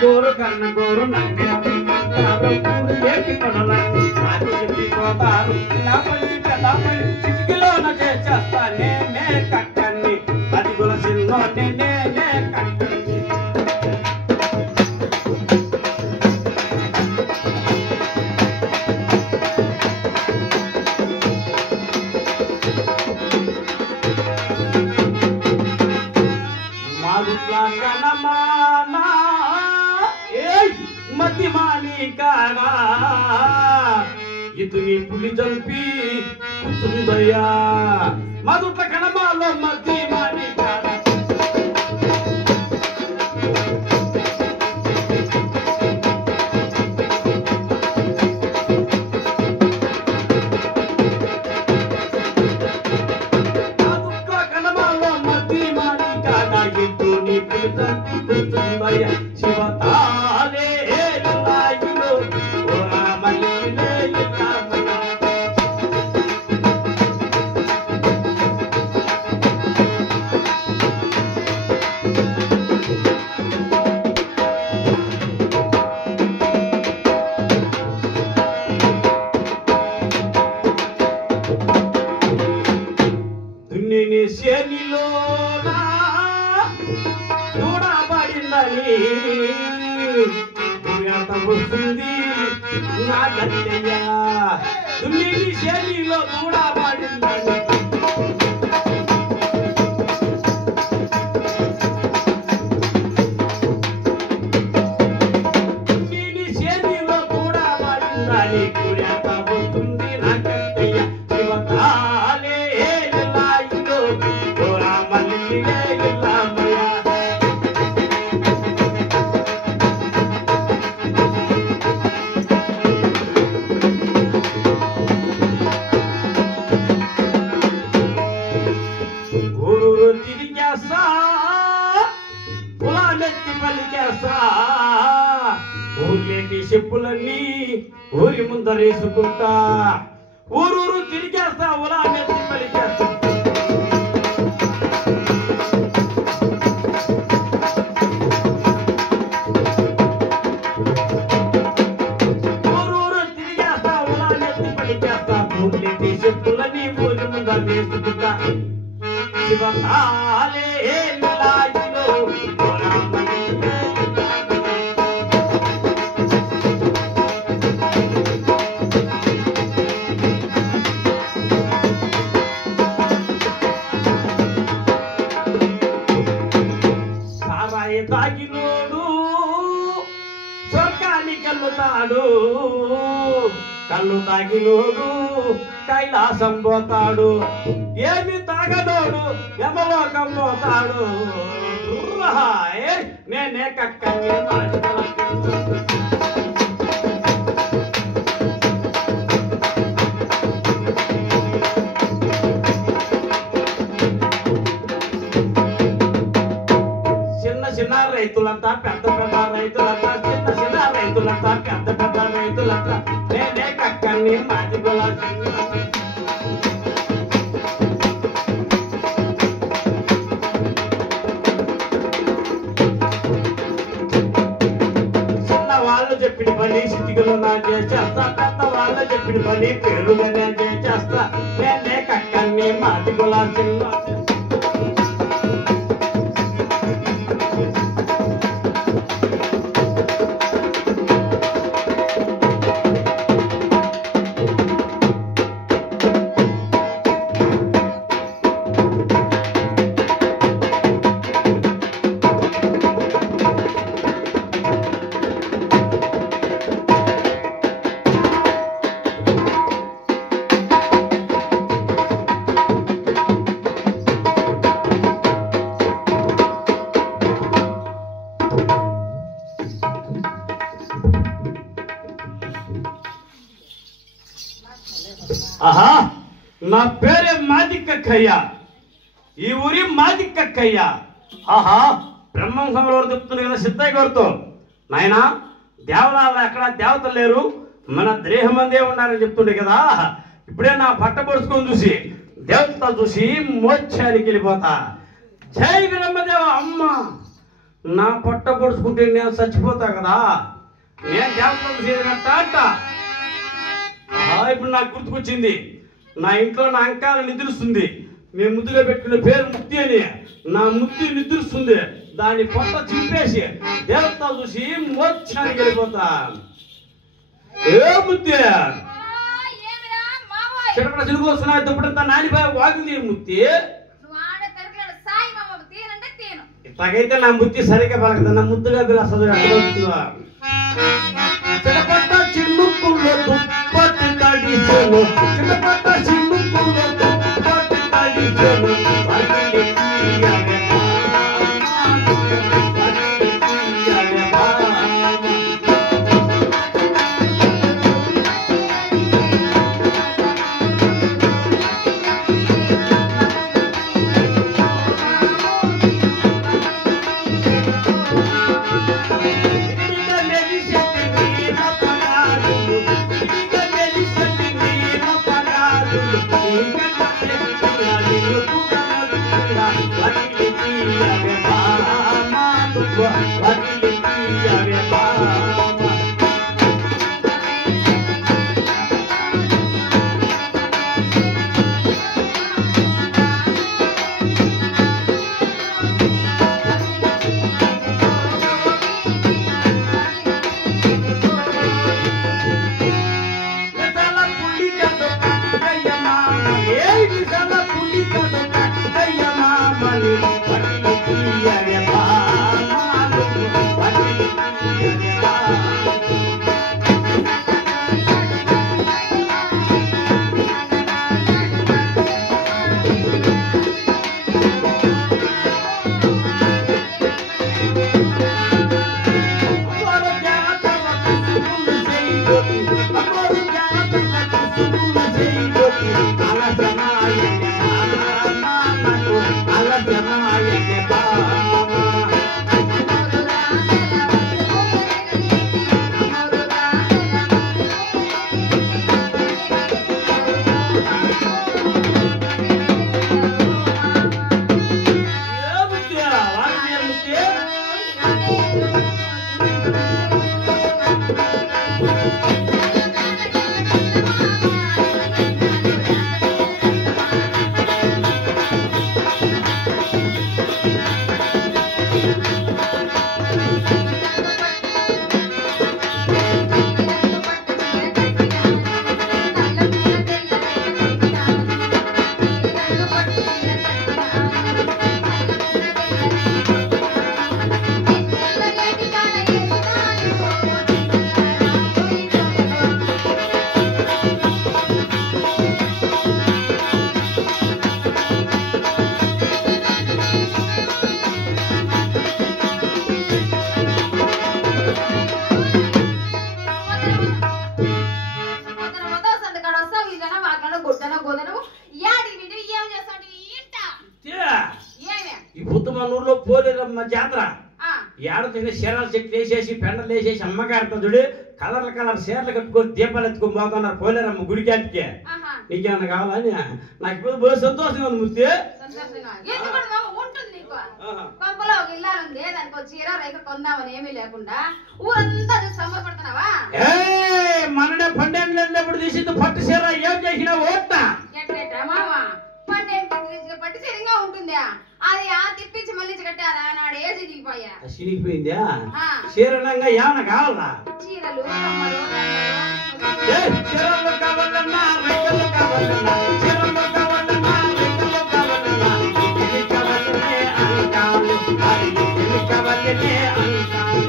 గోరు కన్న గోరు చెప్పిపోతారు చిటికిలోన చేసేస్తా నేనే కట్టండి అది గులసిల్లో నేనే కట్టండి మారుట్లా కనమానా మతి మాలికానా ఇతని పులి చంపి కూర్చుందయ్యా మధుట కణమాలో మతి మాలికానా మధుట కణమాలో మతి మాలికానా ఇతని పులి చంపి కూర్చుందయ్యా శివతాలే శనిలో చూడబడిందని వస్తుంది నా గట్టయ్య దున్నిని శనిలో చూడబడిందని దున్నిని శనిలో చూడబడిందని కుర్యాత వస్తుంది నా గట్టయ్య శివతాలే ఊర్లేటి చెప్పులన్నీ ఊరి ముందరేసుకుంటా ఊరూరు తిరిగేస్తా ఉలా నెత్తి పలికేస్తా ఊరూరు తిరిగేస్తా ఉలా నెత్తి పలికేస్తా ఊర్లేటి చెప్పులన్నీ ఊరి ముందరేసుకుంటా శివతాలే లాయిలో తాగినోడు స్వర్గానికి కల్లుతాడు కళ్ళు తాగినోడు కైలాసం పోతాడు ఏమి తాగనోడు యమలోకం పోతాడు నేనే కక్కని చిన్న రైతులంతా పెద్ద పెద్ద రైతులంతా చిన్న రైతులంతా పెద్ద పెద్ద రైతులంతా నేనే కక్కని మాది గులాబీ చిన్న వాళ్ళు చెప్పిన పని సిటికలు నా చేస్తా పెద్ద వాళ్ళు చెప్పిన పని పేరుగా నేను చేస్తా నేనే కక్కని మాది గులాబీ ఆహా, నా పేరే మాదిక్కయ్య, ఈ ఊరి మాదిక్కయ్య. ఆహా, బ్రహ్మంసంలో చెప్తుంది కదా సిద్ధయ్య గారితో, నాయనా దేవలాలు ఎక్కడ దేవతలు లేరు, మన దేహమందే ఉన్నారని చెప్తుండే కదా. ఇప్పుడే నా పట్ట పొడుచుకొని చూసి దేవతలు చూసి మోక్షానికి వెళ్ళిపోతా. జై బ్రహ్మదేవ. అమ్మ, నా పట్ట పొడుచుకుంటే నేను చచ్చిపోతా కదా, నేను దేవతలు చూసి ఇప్పుడు నాకు గుర్తుకొచ్చింది. నా ఇంట్లో నా అంకాలు నిద్రిస్తుంది, మేము ముద్దుగా పెట్టుకునే పేరు ముక్తి అని. నా ముక్తి నిద్రిస్తుంది, దాన్ని పొట్ట చింపేసి దేవతలు చూసి మోక్షానికి వెళ్ళిపోతా. ఏ ముక్తి చిరపడ చిలుగు వస్తున్నాయి, దుప్పటంతా నానిపోయి వాగింది ముక్తి. ఇట్లాగైతే నా ముక్తి సరిగ్గా పలకదా, నా ముద్దుగా పిల్లలు ఎక్కడ చిరపట్ట చిన్నుకుల్లో దుప్పటి తడిసెను, చిరపట్ట చిన్నుకుల్లో దుప్పటి తడిసెను. మనూరులో పోలేరమ్మ జాతర ఏడు తిన్న చీరల చెట్లు వేసేసి పెండలు వేసేసి అమ్మగారితో చూడు కలర్ల కలర్ చీరలు కట్టుకొని దీపాలు ఎత్తుకొని పోతున్నారు పోలేరమ్మ గుడికాటికి. నీకేమన్నా కావాలని నాకు ఇప్పుడు సంతోషంగా ఉంది ముత్తి. మననే పన్నెండు తీసింది పట్టు చీర ఏం చేసినా ఓట్నా పట్టు చీరగా ఉంటుందా అది తిప్పించి మళ్ళీ కట్టారా నాడు ఏజ్ దిగిపోయా చినిగిపోయిందా చీరలంగా ఏమన్నా కావాలా చీరలు చీరలు కావాలన్నా రైతులు కావాలన్నా చీరలు కావాలన్నా రైతులు కావాలన్నా కావాలనే అంకాలు కావాలనే అంకాలు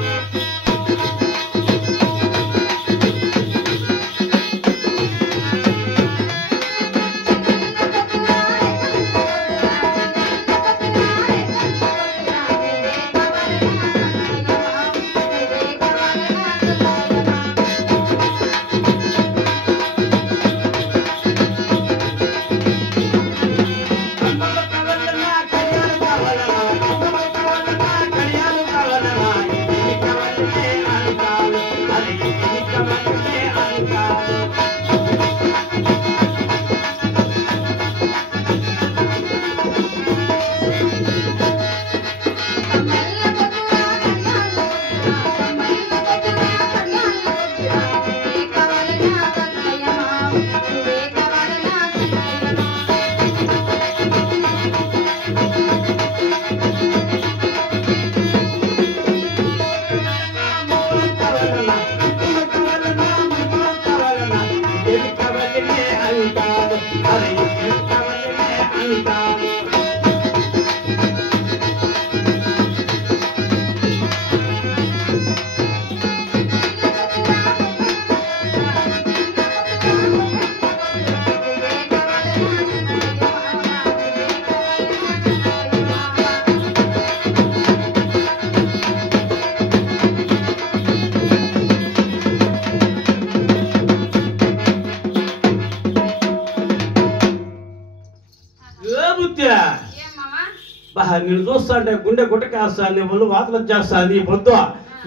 నేను చూస్తా అంటే గుండె గుట్టకేస్తాను, ఒళ్ళు వాతలు వచ్చేస్తాను ఈ పొద్దు.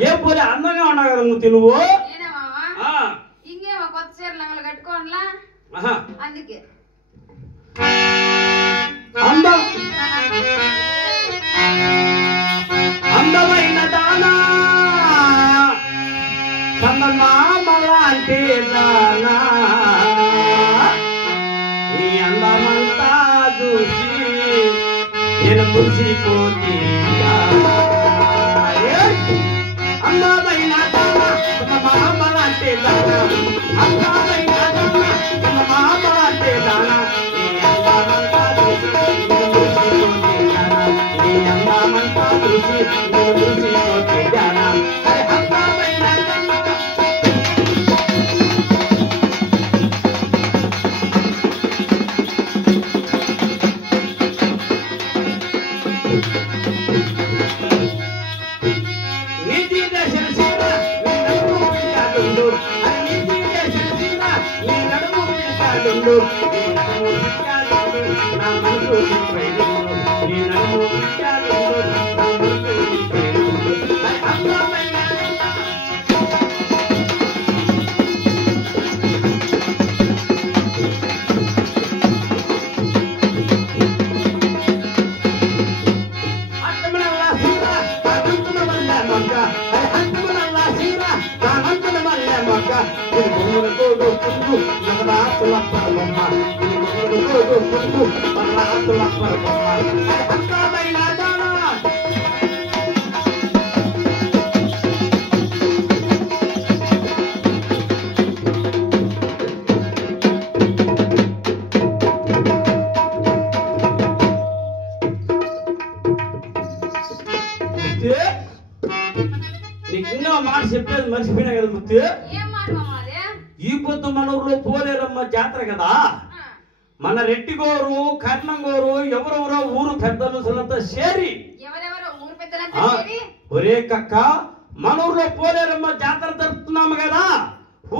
ఏం పోలే అందంగా ఉన్నావు కదా ముత్తి నువ్వు. నేనే మావా ఇంకేమో కొత్త చీరలు అంగలు కట్టుకోనలా అందుకే అందమైన దానా చందమామలాంటి దానా నీ అందమంతా చూసి నేను మురిసిపోతే అందమైన దానా చందమామలాంటి దానా అందమైన దానా చందమామలాంటి దానా నీ అందమంతా చూసి నేను మురిసిపోతే జానా నీ అందమంతా చూసి నేను మురిసిపోతే జానా అందమైన దానా నీకు మాట చెప్పేది మర్చిపోయినా కదా ముత్తి. ఈ పొద్దు మన ఊర్లో పోలేరమ్మ జాతర కదా, మన రెడ్డిగోరు కర్ణంగోరు ఎవరెవరో ఊరు పెద్దలంతా చేరి ఒరే కక్క మన ఊర్లో పోలేరమ్మ జాతర జరుపుతున్నాము కదా,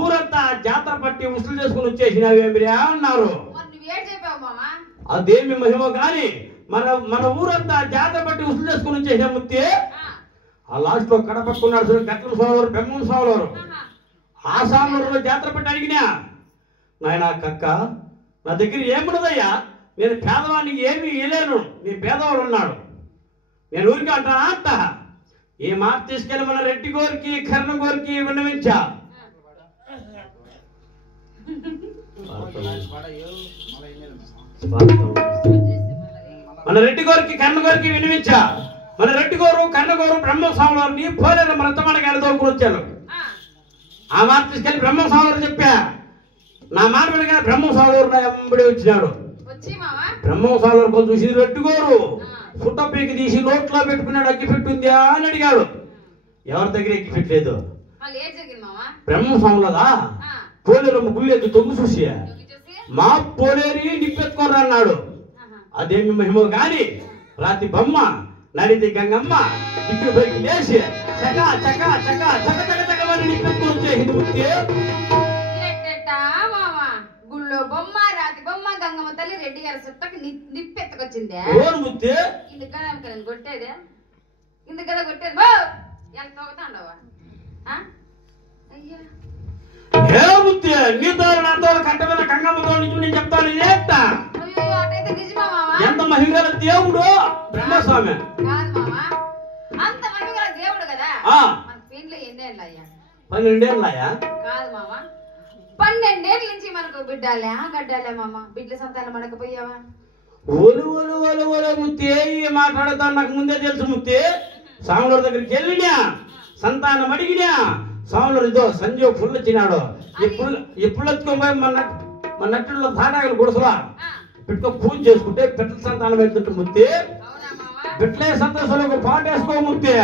ఊరంతా జాతర పట్టి ఉసులు చేసుకుని వచ్చేసినావేమిరా అన్నారు. అదేమి మహిమ గాని మన ఊరంతా జాతర పట్టి ఉసులు చేసుకుని వచ్చేసిన ముత్తి. ఆ లాస్ట్ లో కడపట్టుకున్నాడు చూడు గట్ల స్వామి బెమ్మం స్వామి ఆ స్వామి జాతర పట్టి అడిగినా, నాయన కక్క నా దగ్గర ఏమున్నదయ్యా, నేను పేదవాడిని ఏమీ ఇవ్వలేను, నీ పేదవాడు ఉన్నాడు, నేను ఊరికి అంటానా అంట. ఈ మాట తీసుకెళ్ళి మన రెడ్డి గోరికి కర్ణ గోరికి విన్నవించా. మన రెడ్డి గోరికి కర్ణ గోరికి విన్నవించా. మన రెడ్డి గోరు కన్నగోరు బ్రహ్మస్వాములని పోలేరు మన రత్తమానికి తోడుకుని వచ్చాను. ఆ మాట తీసుకెళ్ళి బ్రహ్మస్వాములు చెప్పా. నా మాట వినగా బ్రహ్మస్వాములు నా ఎంబడి వచ్చినాడు. బ్రహ్మస్వాములు కొంచెం చూసి రెడ్డిగోరు పుట్ట పీకి తీసి నోట్లో పెట్టుకున్నాడు, అగ్గి పెట్టుందా అని అడిగాడు. ఎవరి దగ్గర ఎగ్గి పెట్టలేదు. బ్రహ్మస్వాములదా పోలేరమ్మ గుళ్ళెద్దు తొంగు చూసి మా పోలేరి నిప్పెత్తుకోరా అన్నాడు. అదేమి మహిమ గాని రాతి బొమ్మ నడిది గంగమ్మ దిక్కులు పైకి లేచి చకా చకా చకా చక చక చకమని నిప్పెత్తుకొని వచ్చేసింది ముత్తి. గుళ్ళో బొమ్మ రాతి బొమ్మ గంగమ్మ తల్లి రెడ్డి గారి చుట్టకి నిప్పెత్తుకొచ్చిందే. ముత్తి ఇందుకు కదా కొట్టేదే, ఇందుకు కదా కొట్టేది. ఎంత తోగుతాండవా అయ్యా ఏ ముత్తి నీతో నాతో కట్ట మీద గంగమ్మతో నుంచి నేను చెప్తాను ఇదేంట. ఎంత మహిమగల దేవుడు బ్రహ్మస్వామి. కాదు మామా, అంత మహిమగల దేవుడు కదా. మన పెండ్లు ఎన్నేళ్ళయ్యా? 12 ఏళ్ళయ్యా? కాదు మామా, 12 ఏళ్ళ నుంచి మనకు బిడ్డాలే గడ్డాలే మామ. బిడ్డల సంతానం మనకపోయావా? ఓలు ఓలు ఓలు ఓలు ముత్తి మాట్లాడతాను, నాకు ముందే తెలుసు ముత్తి. స్వాముల దగ్గరికి వెళ్ళినా సంతానం అడిగినా స్వాములు ఇదో సంజయ్ ఫుల్ వచ్చినాడు. ఈ పుల్ల ఎత్తుకోపోయి మన నట్టుల్లో తాటాకులు గుడసలా పెట్టుకో పూజ చేసుకుంటే పెట్టల సంతానం వెళ్తుంటే ముత్తి. బిడ్డలే సంతోషంలో ఒక పాట వేసుకో ముత్తి.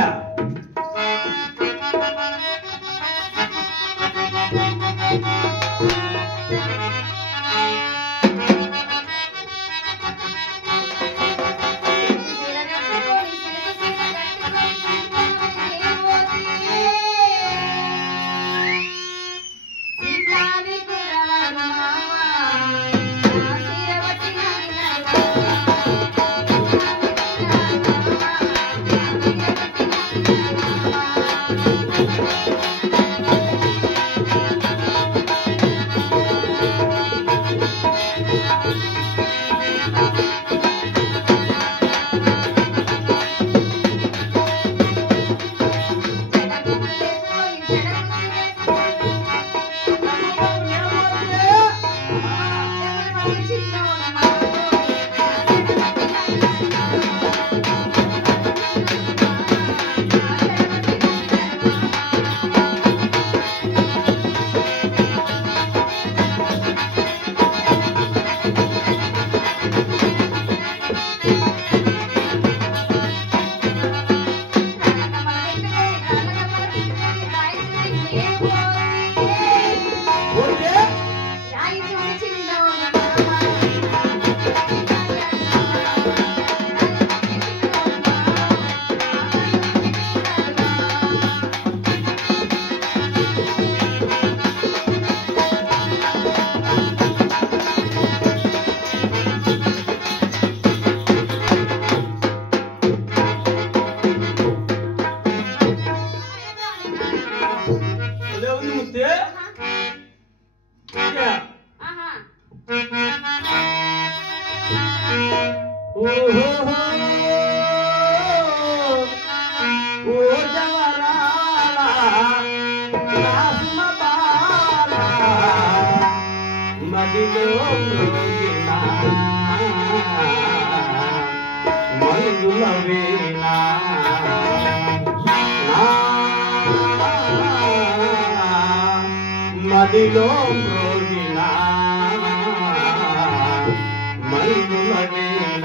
మదిలో మ్రోగిన మందుల వీణ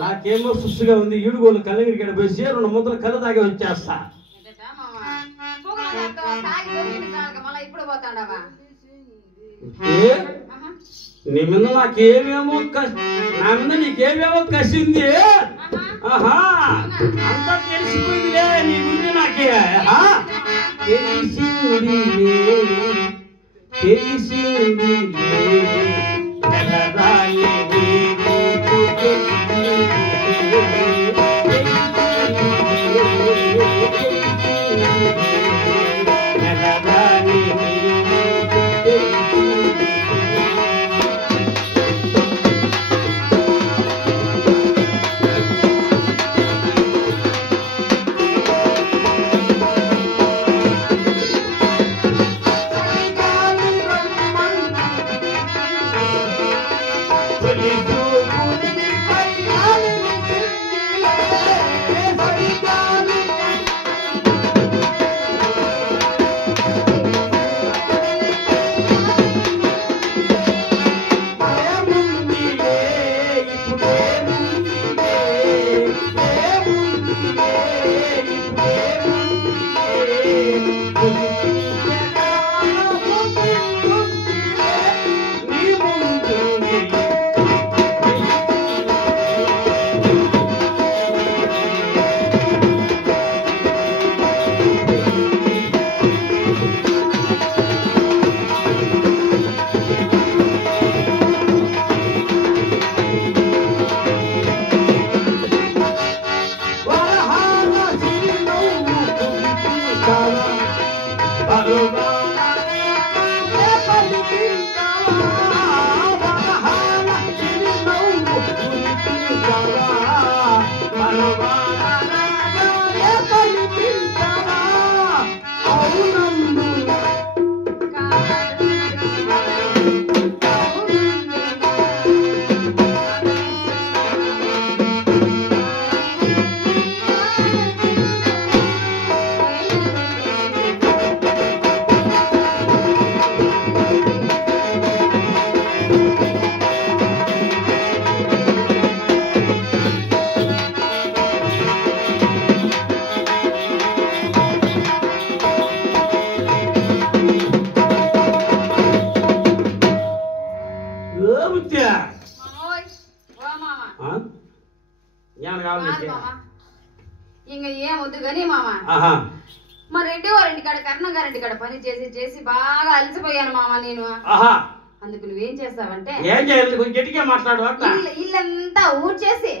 నాకేమో సుస్సుగా ఉంది. ఈడుగోలు కళ్ళగిరికడ పోసి 2 ముద్దలు కళ్ళు తాగి వచ్చేస్తా. నీ మీద నాకేమేమో నా మీద నీకేమేమో కసింది. ఆహా అంతా తెలిసిపోయిందిలే నీ గురించి నాకే. తెలిసింది ఏమన్నా కావాలి కాదు నీకు? మామ ఇంక ఏం వద్దు కానీ మామ ఆహా మా రెడ్డి వారింటి కాడ కర్ణం గారింటి కాడ పని చేసి చేసి బాగా అలసిపోయాను మామ నేను. ఆహా అందుకు నువ్వేం చేస్తావంటే ఏం చేయాలి? కొంచెం గట్టిగా మాట్లాడు అట్లా. ఇల్లంతా ఊడ్చేసి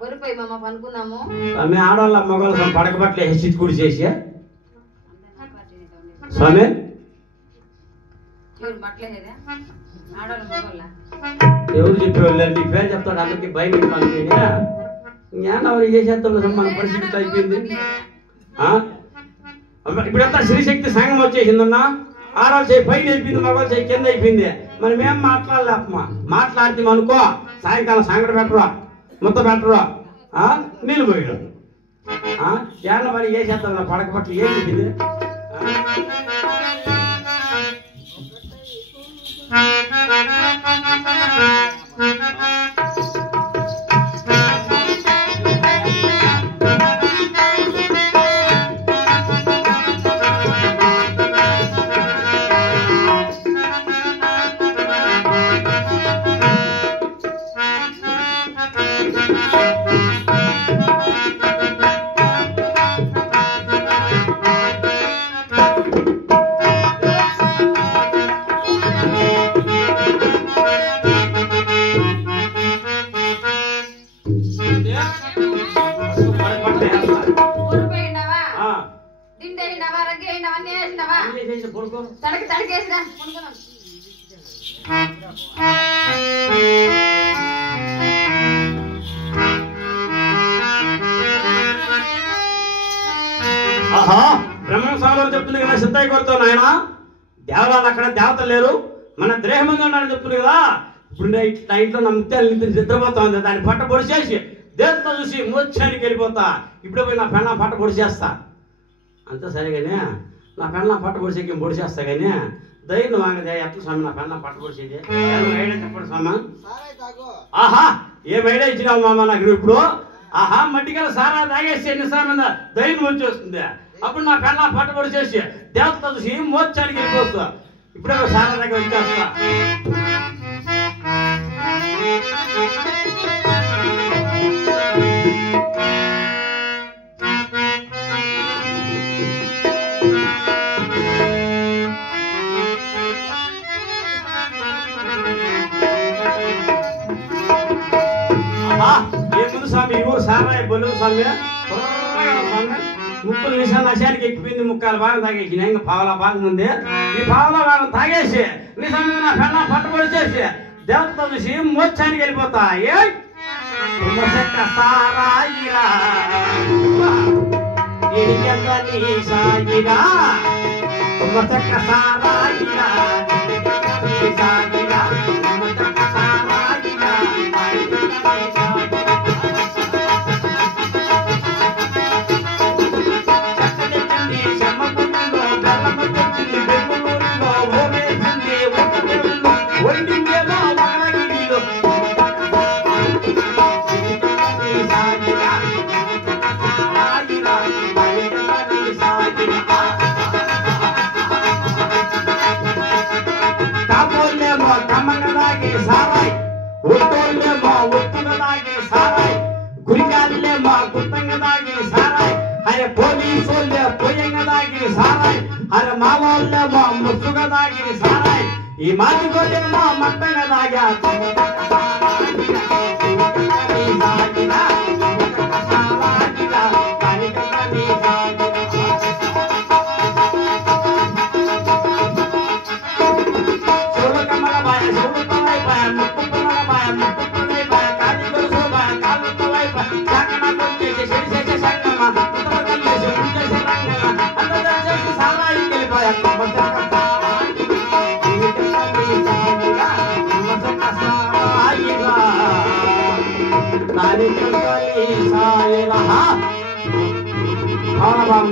పొరిపోయి మామ పనుకుందాము. స్వామి ఆడవాళ్ళ మగవాళ్ళ పడకబట్టలు హెచ్చి కూడి చేసి స్వామి ఎవరు బట్టలేదా ఆడవాళ్ళ మగవాళ్ళ ఎవరు చెప్పేవాళ్ళు? నీ పేరు చెప్తాడు అందరికి భయం ఇవ్వాలి. జ్ఞానం చేసేస్తాం మన పరిస్థితి అయిపోయింది. ఇప్పుడంతా శ్రీశక్తి సంఘం వచ్చేసిందన్నా. ఆడవాళ్ళు చేయి పైకి అయిపోయింది, మగవాళ్ళు చేయి కింద అయిపోయింది. మనం ఏం మాట్లాడలేమ్మా. మాట్లాడితే అనుకో సాయంకాలం సంగటి పెట్టరు, ముద్ద పెట్టరు, నీళ్ళు పోయడం. ఏమన్నా మరి చేసేస్తాం నా పడక పట్ల ఏం చెప్పింది? తడికేసినా ఆహా బ్రహ్మస్వామి చెప్తుంది కదా సిద్ధయ్య కోరుతో నాయన దేవరాలు అక్కడ దేవతలు లేరు, మన దేహమంది ఉన్నారని చెప్తుంది కదా. ఇప్పుడు నా ఇంట్లో నా ముత్యాలు నిద్రపోతా ఉంది, దాన్ని పట్ట పొడిచేసి దేవతతో చూసి మోక్షానికి వెళ్ళిపోతా. ఇప్పుడు పోయి నా పెళ్ళ పట్ట పొడిచేస్తా. అంతే సరిగానే నా పెళ్ళ పట్ట పొడిచేకి పొడిచేస్తా కానీ దైన వాంగదే ఎట్లా స్వామి నా పెళ్ళ పట్ట పొడిచేది ఐడియా చెప్పండి స్వామి. ఆహా ఏం ఐడియా ఇచ్చినావు మామ నాకు ఇప్పుడు? ఆహా మట్టికల సారా తాగేసి ఎన్నిసార్లు దైవం వచ్చేస్తుంది. అప్పుడు నా పెళ్ళ పట్ట పొడిచేసి దేవతతో చూసి మోక్షానికి వెళ్ళిపోతా. ఇప్పుడే సారా దగ్గర వచ్చేస్తా. ఏముంది స్వామి ఈ ఊరు సారాయి బొల్లు స్వామి స్వామి ముక్కులు నిశాలు నశానికి ఎక్కిపోయింది, ముక్కాల భాగం తాగేసిన ఇంకా పావలా భాగం ఉంది. ఈ పావలా భాగం తాగేసి నిజంగా నా పెళ్ళ పట్టుబడిచేసి దేవతతో చూసి మోక్షానికి వెళ్ళిపోతా. సారాయిరా సాయిరా ఈ మాదిగోలేమో మట్టగా దాగా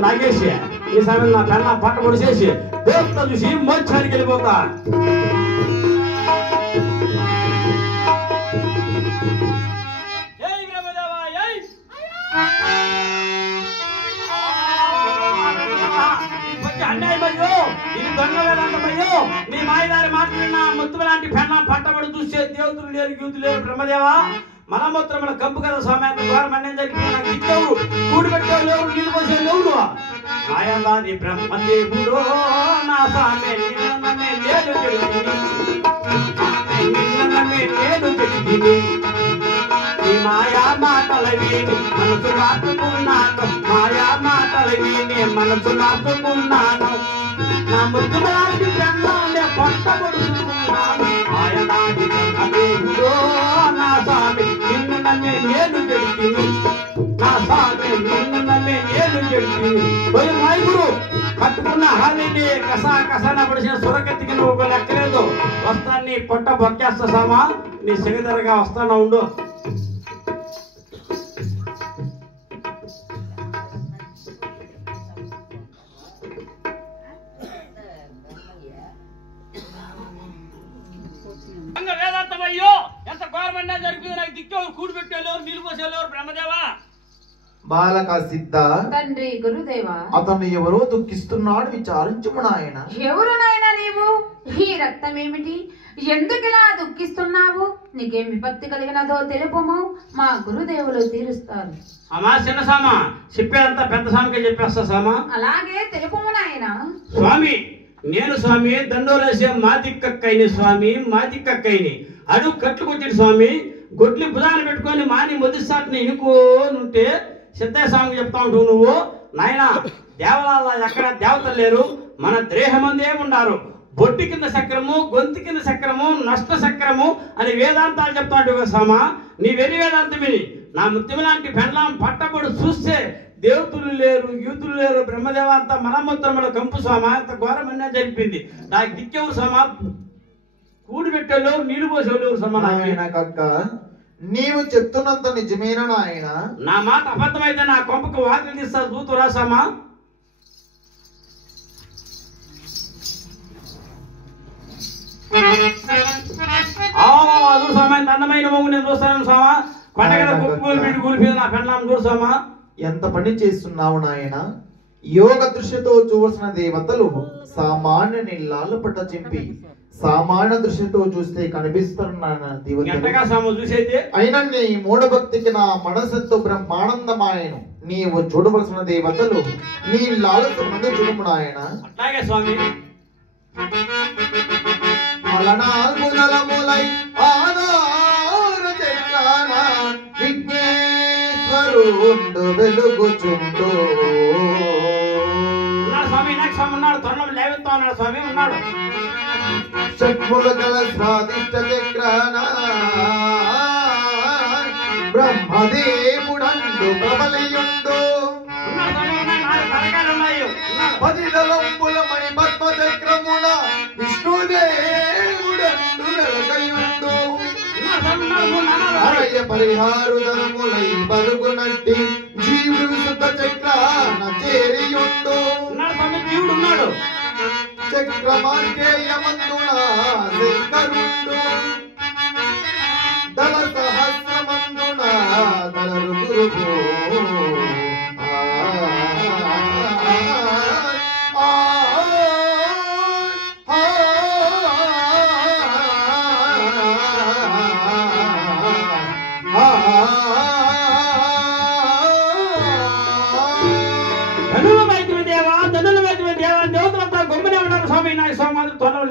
నాగేసి ఈ సమయం నా పెళ్ళ పట్ట పొడిచేసి దేవతతో చూసి మోక్షానికి వెళ్ళిపోతా. అన్నయ్యో ఇది దొంగవేదంటయ్యో నీ మాయదారి మాట్లాడిన ముత్తు లాంటి పెళ్ళ పట్టబడి చూసే దేవతలు లేరు గీతులు లేరు బ్రహ్మదేవా మలమూత్రముల కంపు కదా స్వామి అంత ఘోరం అన్నం జరిగింది నాకు దిక్కెవరు కూడి పెట్టేవాళ్ళు లేవు నీళ్ళు పోసేవాళ్ళు లేవు మాయదారి బ్రహ్మదేవుడు నా స్వామి నిన్న నమ్మే లేదు తెలిసింది ఈ మాయా మాటల విని మనసు మార్చుకున్నాను మాయా మాటల విని మనసు మార్చుకున్నాను నా ముద్దు లాంటి బ్రహ్మాన్ని పట్టబడుతున్నాను మాయదారి బ్రహ్మదేవుడు నా స్వామి నిన్ను నమ్మే నేను తెలిసింది నా స్వామి నిన్ను నమ్మే నేను తెలిసింది పోయి నాయకుడు కట్టుకున్న హాలిని కసా పడిసిన సురకత్తికి నువ్వు లెక్కలేదు వస్తాను నీ పొట్ట బొక్కేస్తా సామా నీ సిగదరగా వస్తాను ఉండు వేదాంతమయ్యో ఎంత గవర్నమెంట్ జరిపింది నాకు దిక్కెవరు కూడి పెట్టేవారు నీళ్ళు పోసేవారు బ్రహ్మదేవా బాలక సిద్ధ తండ్రి గురుదేవా అతను ఎవరో దుఃఖిస్తున్నాడు విచారించుము నాయన ఎవరు నాయనా నీవు ఈ రక్తం ఏమిటి ఎందుకిలా దుఃఖిస్తున్నావు నీకేం విపత్తి కలిగినదో తెలుపుము మా గురుదేవులు తీరుస్తారు అమ్మా చిన్న సామా చెప్పేదంతా పెద్ద సామికే చెప్పేస్తా సామా అలాగే తెలుపుము నాయనా స్వామి నేను స్వామి దండోలేసే మాదిక్కక్కైని స్వామి మాదిక్కక్కైని అడుగు కట్టుకొచ్చాడు స్వామి గొడ్లు భుజాన్ని పెట్టుకొని మాని మొదటిసారిని ఇనుకోనుంటే సిద్ధయ్య స్వామికి చెప్తా ఉంటావు నువ్వు నాయన దేవాలయాల్లో ఎక్కడ దేవతలు లేరు మన దేహమందే ఉండారు బొట్టి కింద చక్రము గొంతు కింద చక్రము నష్ట చక్రము అని వేదాంతాలు చెప్తా ఉంటావు కదా స్వామ నీ వెర్రి వేదాంతం విని నా ముత్యం లాంటి పెండ్లాం పట్టబడి చూస్తే దేవతలు లేరు యూతులు లేరు బ్రహ్మదేవ అంతా మలమూత్రముల కంపు స్వామ అంత ఘోరమన్నా జరిపింది నాకు దిక్కెవరు స్వామ కూడి పెట్టేవాళ్ళు నీళ్లు పోసేవాళ్ళు స్వామ కక్క నీవు చెప్తున్నంత నిజమేనా నాయన నా మాట అబద్ధమైతే నా కొంపకు వాకిలు తీస్తా చూతురా స్వామ అదు స్వామి అంత అందమైన మొగ్గు నేను చూస్తాను స్వామ పండగ కుప్పలు పెట్టి కూలిపోయింది నా పెండ్లాం చూసామా ఎంత పని చేస్తున్నావు నాయన యోగ దృష్టితో చూసిన దేవతలు సామాన్యుని లాలపట్ట చింపి సామాన్య దృష్టితో చూస్తే కనిపిస్తున్న దేవతలు చూసేది అయినా నీ మూఢభక్తికి నా మనసెంతో బ్రహ్మానందమాయను నీవు చూడవలసిన దేవతలు నీ లాలతో మంది చూడము నాయన అట్లాగే స్వామి అలనాల్ముదలములై ఆధార చక్రాన విఘ్నేశ్వరుండు వెలుగుచుండు స్వామి స్వామి ఉన్నాడు త్వరలో లేవిస్తా ఉన్నాడు స్వామి ఉన్నాడు షట్ముల గల స్వాదిష్ట చక్రాన బ్రహ్మదేవుడండు ప్రబలియుండు పదిదలంబులమణి పద్మ చక్రముల విష్ణుదేవుడండు వెలగయుండు అరయ్య పరిహారుదములై పరుగునట్టి జీవుడు సుత చక్రాన చేరియుండు జీవుడున్నాడు చక్రమార్గేయమందున శంకరుండు దళ సహస్రమందున దళరు గురువు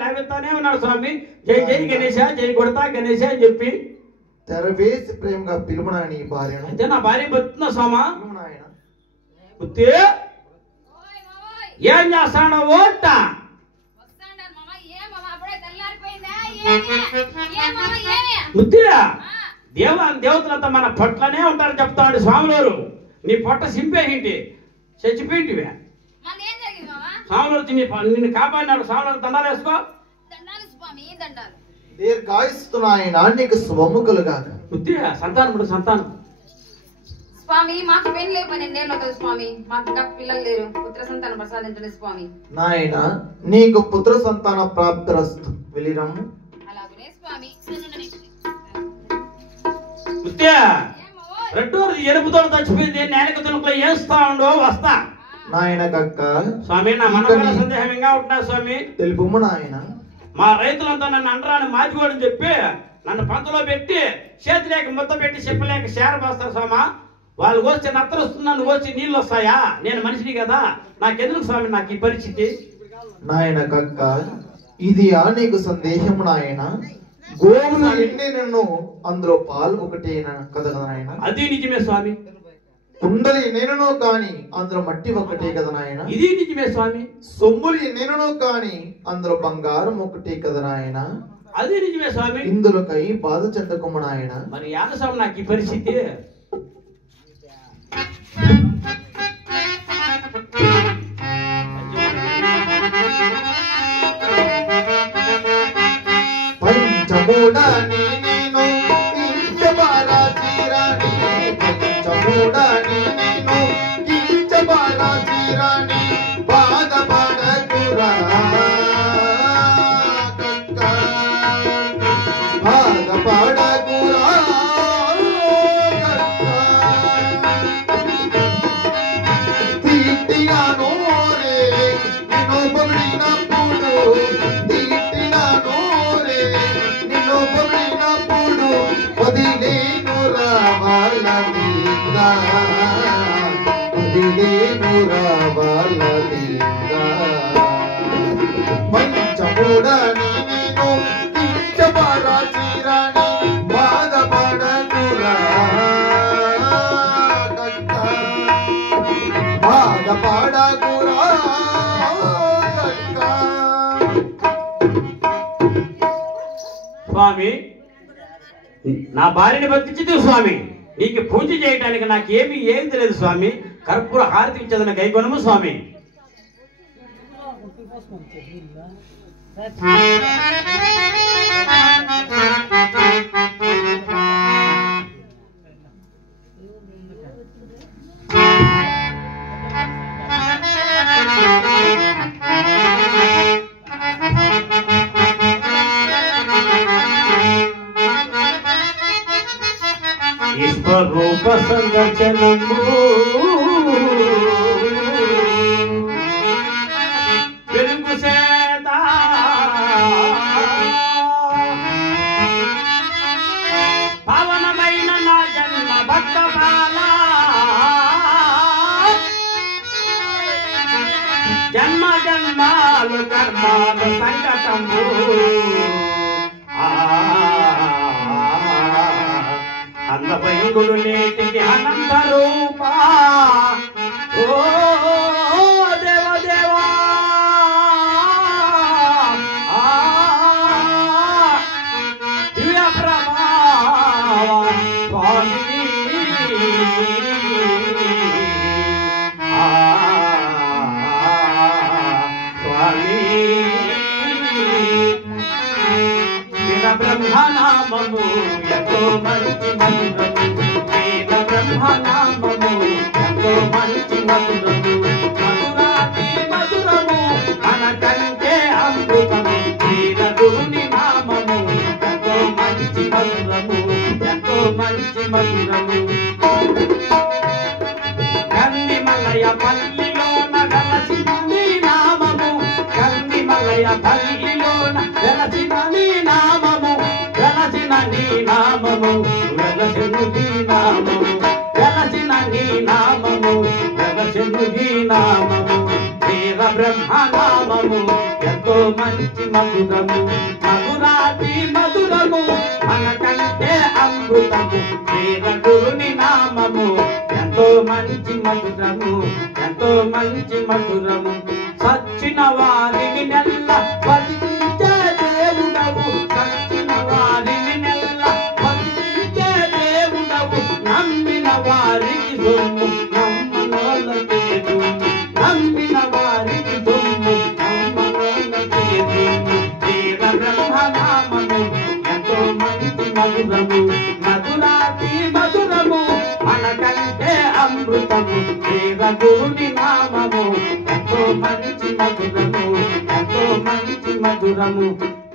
లేవిస్తానే ఉన్నాడు స్వామి జై జై గణేశ జై కొడతా గణేశ అని చెప్పి తెరవేసి ప్రేమగా పిలుమునా నీ భార్యను అయితే నా భార్య బతున్నా స్వామా ఏం చేస్తాడో ఓట దేవతలంతా మన పొట్లనే ఉంటారు చెప్తాడు స్వాములు నీ పొట్ట సింపేంటి చచ్చిపోయింటివే స్వాములు నిన్ను కాపాడినాడు స్వాములు దండాలు వేసుకో దీర్ఘాయిస్తున్నాయన నీకు శుభముకలుగాక సంతానం సంతానం స్వామి మాకు పెళ్ళి 12 ఏళ్ళు అవుతుంది స్వామి మాకు ఇంకా పిల్లలు లేరు పుత్ర సంతానం ప్రసాదించండి స్వామి నాయన నీకు పుత్ర సంతాన ప్రాప్తిరస్తు వెళ్ళిరమ్ము అలాగనే స్వామి రెడ్డూరు ఎరుపుతో చచ్చిపోయింది నేలకు తునుకులో వేస్తా ఉండో వస్తా నాయన కక్క స్వామి నా మనోహర సందేహం ఇంకా ఉంటున్నా స్వామి తెలుపుము నాయన మా రైతులంతా నన్ను అండరాని మాచికోడని చెప్పి నన్ను పంతలో పెట్టి చేతిలేక ముద్ద పెట్టి చెప్పలేక చేరబోస్తారు స్వామా. వాళ్ళు వచ్చి నత్తలు వస్తుంది, నన్ను వచ్చి నీళ్ళు వస్తాయా? నేను మనిషిని కదా, నాకెందుకు స్వామి నాకు ఈ పరిస్థితి? నాయన కక్క, ఇది నీకు సందేహము నాయన. గోవులు ఎన్నేనో అందులో పాలు ఒకటే కదా నాయన. అది నిజమే స్వామి. కుండలు ఎన్నేనో కాని అందులో మట్టి ఒకటే కదా నాయన. ఇది నిజమే స్వామి. సొమ్ములు ఎన్నేనో కాని అందులో బంగారం ఒకటే కదా నాయన. అది నిజమే స్వామి. ఇందులోకై బాధ చెందకము నాయన. మరి యాద స్వామి నాకు ఈ పరిస్థితి? పంచమూడని నేను కించబారా తీరాని, పంచమూడని నేను కించబారా తీరాని, బాధపడకురా కక్క, బాధపడకురా కక్క. తీటినాను రే నిన్ను పొగిడినప్పుడు, తీటినాను రే నిన్ను పొగిడినప్పుడు, వదిలేను రావాలనిగా, వదిలేను రావాలనిగా. పంచమూడని నేను కించబారా తీరాని, బాధపడకురా కక్క, బాధపడకురా కక్క. స్వామి, నా భార్యని బతికించదు స్వామి. నీకు పూజ చేయడానికి నాకేమీ ఏం తెలియదు స్వామి. కర్పూర హారతి ఇచ్చేదన్న గైకొనము స్వామి. విశ్వరూప సందర్శనము వెలుగు సేత పవనమైన నా జన్మ భక్త బాల, జన్మ జన్మాలు కర్మాలు సంకటము అందపయుగులు నేటికి అనంత రూప. ఓ దేవదేవా, దివ్య ప్రభావ స్వామి, స్వామి బ్రహ్మనామము ఎంతో మంచి మధురము, వేద బ్రహ్మనామము ఎంతో మంచి మధురము, మధురాతి మధురము మనకంటే అమృతము, వేద గురుని నామము ఎంతో మంచి మధురము, ఎంతో మంచి మధురము. కందిమలయ పల్లిలోన వెలసిన నీ నామము, కందిమలయ పల్లిలోన వెలసిన నీ నామము, వెలసిన నీ నామము, వెలసిన నీ నామము, వెలసిన నీ నామము, వెలసిన నీ నామము. వీర బ్రహ్మ నామము ఎంతో మంచి మధురము, మధురాతి మధురము మనకంటే అమృతము, వీర గురుని నామము ఎంతో మంచి మధురము, ఎంతో మంచి మధురము. సచ్చిన వారిని నెల్ల బతికించే దేవుడవు, సచ్చిన వారిని నెల్ల బతికించే దేవుడవు, నమ్మిన వారికి సొమ్ము నమ్మనోళ్ళకే దుమ్ము, నమ్మిన వారికి సొమ్ము నమ్మనోళ్ళకే దుమ్ము. వీర బ్రహ్మనామము ఎంతో మంచి మధురము, మధురాతి మధురము మనకంటే అమృతము, వీర గురుని నామము ఎంతో మంచి మధురము, ఎంతో మంచి మధురము.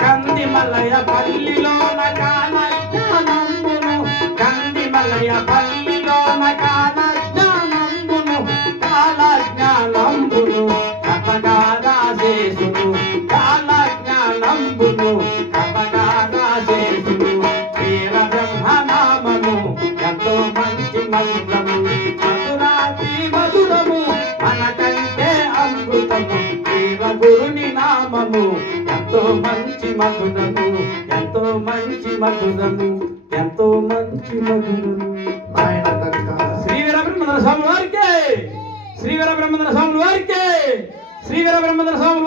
కందిమలయ పల్లిలోన కాన జ్ఞానంబును, కందిమలయ పల్లిలోన కాన జ్ఞానంబును, కాల జ్ఞానంబును కథగా రాజేశును, కాల జ్ఞానంబును కథగా రాజేశును, మధురము మధురాతి మధురము మనకంటే అమృతము దేవగురుని నామము ఎంతో మంచి మధురము ఎంతో మంచి మధురము ఎంతో మంచి మధురము. నాయన కక్క శ్రీవీర బ్రహ్మేంద్ర స్వామి వారికి శ్రీవీర బ్రహ్మేంద్ర స్వామి వారికి శ్రీవీర బ్రహ్మేంద్ర స్వామి